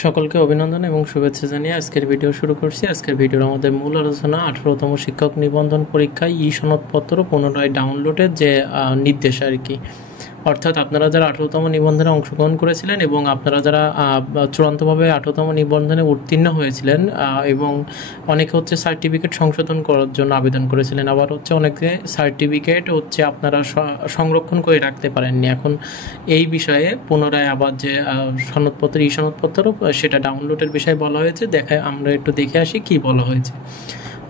সকলকে অভিনন্দন এবং শুভেচ্ছা জানিয়ে আজকের ভিডিও শুরু করছি। আজকের ভিডিওর আমাদের মূল আলোচনা 18তম শিক্ষক নিবন্ধন পরীক্ষায় সনদপত্র পুনরায় ডাউনলোডের যে নির্দেশ আর কি। অর্থাৎ আপনারা যারা 18তম নিবন্ধনে অংশগ্রহণ করেছিলেন এবং আপনারা যারা চূড়ান্তভাবে 18তম নিবন্ধনে উত্তীর্ণ হয়েছিলেন এবং অনেকে হচ্ছে সার্টিফিকেট সংশোধন করার জন্য আবেদন করেছিলেন, আবার হচ্ছে অনেকে সার্টিফিকেট হচ্ছে আপনারা সংরক্ষণ করে রাখতে পারেননি। এখন এই বিষয়ে পুনরায় আবার যে সনদপত্র সনদপত্র সেটা ডাউনলোডের বিষয়ে বলা হয়েছে। আমরা একটু দেখে আসি কি বলা হয়েছে।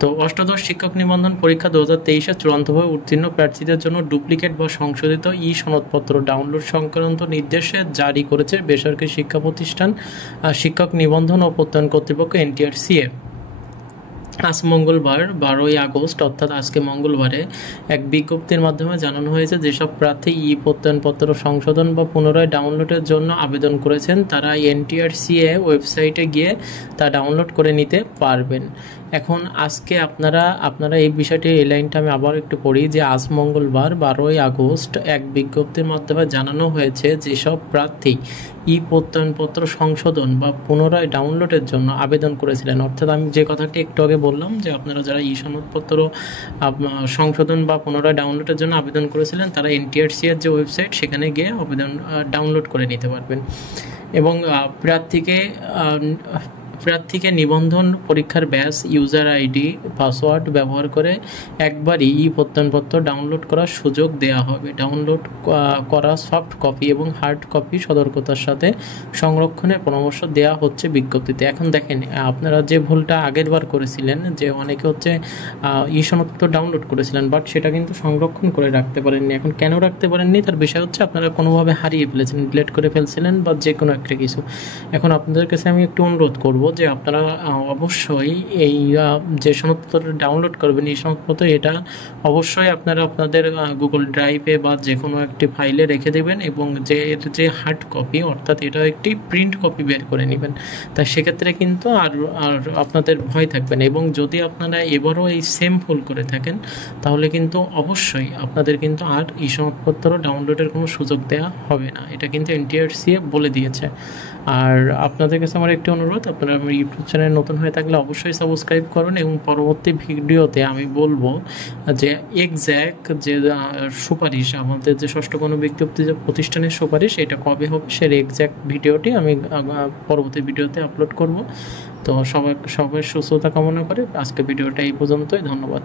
তো অষ্টাদশ শিক্ষক নিবন্ধন পরীক্ষা 2023-এ চূড়ান্তভাবে উত্তীর্ণ প্রার্থীদের জন্য ডুপ্লিকেট বা সংশোধিত সনদপত্র ডাউনলোড সংক্রান্ত নির্দেশে জারি করেছে বেসরকারি শিক্ষা প্রতিষ্ঠান শিক্ষক নিবন্ধন ও প্রত্যয়ন কর্তৃপক্ষ NTRCA। আজ মঙ্গলবার 12ই আগস্ট অর্থাৎ আজকে মঙ্গলবারে এক বিজ্ঞপ্তির মাধ্যমে জানানো হয়েছে যেসব প্রার্থী প্রত্যয়নপত্র সংশোধন বা পুনরায় ডাউনলোডের জন্য আবেদন করেছেন তারা NTRCA ওয়েবসাইটে গিয়ে তা ডাউনলোড করে নিতে পারবেন। এখন আজকে আপনারা এই বিষয়টি, এই লাইনটা আমি আবার একটু পড়ি যে আজ মঙ্গলবার 12ই আগস্ট এক বিজ্ঞপ্তির মাধ্যমে জানানো হয়েছে যেসব প্রার্থী প্রত্যয়নপত্র সংশোধন বা পুনরায় ডাউনলোডের জন্য আবেদন করেছিলেন, অর্থাৎ আমি যে কথাটি একটু আগে বললাম যে আপনারা যারা সনদপত্র সংশোধন বা পুনরায় ডাউনলোডের জন্য আবেদন করেছিলেন তারা NTRCA যে ওয়েবসাইট সেখানে গিয়ে আবেদন ডাউনলোড করে নিতে পারবেন। এবং প্রার্থীকে নিবন্ধন পরীক্ষার ব্যাচ, ইউজার আইডি, পাসওয়ার্ড ব্যবহার করে একবারই প্রত্যয়নপত্র ডাউনলোড করার সুযোগ দেওয়া হবে। ডাউনলোড করা সফট কপি এবং হার্ড কপি সতর্কতার সাথে সংরক্ষণের পরামর্শ দেওয়া হচ্ছে বিজ্ঞপ্তিতে। এখন দেখেন, আপনারা যে ভুলটা আগের বার করেছিলেন যে অনেকে হচ্ছে সনদপত্র ডাউনলোড করেছিলেন বাট সেটা কিন্তু সংরক্ষণ করে রাখতে পারেননি। এখন কেন রাখতে পারেননি তার বিষয় হচ্ছে আপনারা কোনোভাবে হারিয়ে ফেলেছেন, ডিলিট করে ফেলছিলেন বা যে কোনো একটা কিছু। এখন আপনাদের কাছে আমি একটু অনুরোধ করব যে আপনারা অবশ্যই এই যে সনদপত্র ডাউনলোড করবেন সনদপত্র এটা অবশ্যই আপনারা আপনাদের গুগল ড্রাইভে বা যে কোনো একটি ফাইলে রেখে দেবেন এবং যে হার্ড কপি অর্থাৎ এটা একটি প্রিন্ট কপি বের করে নেবেন। তাই সেক্ষেত্রে কিন্তু আর আপনাদের ভয় থাকবে না। এবং যদি আপনারা এবারও এই সেম ভুল করে থাকেন তাহলে কিন্তু অবশ্যই আপনাদের কিন্তু আর সনদপত্র ডাউনলোডের কোনো সুযোগ দেওয়া হবে না, এটা কিন্তু NTRCA বলে দিয়েছে। আর আপনাদের কাছে আমার একটি অনুরোধ, আপনারা আমার ইউটিউব চ্যানেল নতুন হয়ে থাকলে অবশ্যই সাবস্ক্রাইব করবেন এবং পরবর্তী ভিডিওতে আমি বলবো যে এক্স্যাক্ট যে সুপারিশ, আমাদের যে ষষ্ঠ গণবিজ্ঞপ্তি যে প্রতিষ্ঠানের সুপারিশ এটা কবে হবে সের এক্স্যাক্ট ভিডিওটি আমি পরবর্তী ভিডিওতে আপলোড করব। তো সবাই সুস্থতা কামনা করে আজকে ভিডিওটা এই পর্যন্তই। ধন্যবাদ।